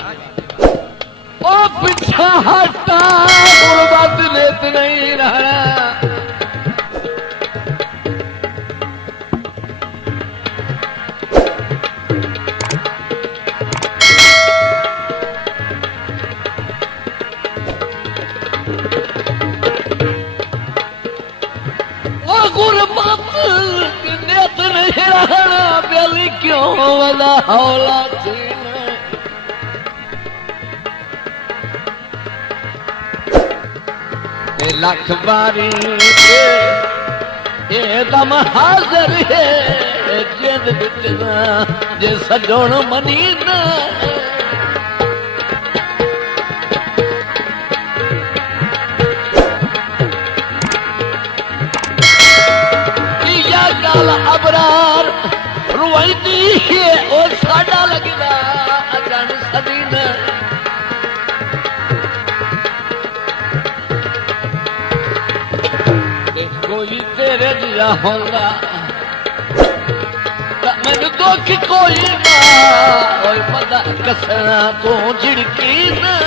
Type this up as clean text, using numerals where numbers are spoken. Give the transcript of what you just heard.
ओ पिछा हटा गुरबत लेत नहीं रहना गुरबत नियत नहीं रहना बेली क्यों वाला हौला लख बारी ये दम हाजिर है जिंद बिचना जे सजोण मनी न अबरार रुआईती है और साडा लगदा अजान सदीन कोई तेरे दिया होगा मैंने दुख कोई ना और पता कसना तो झिड़की ना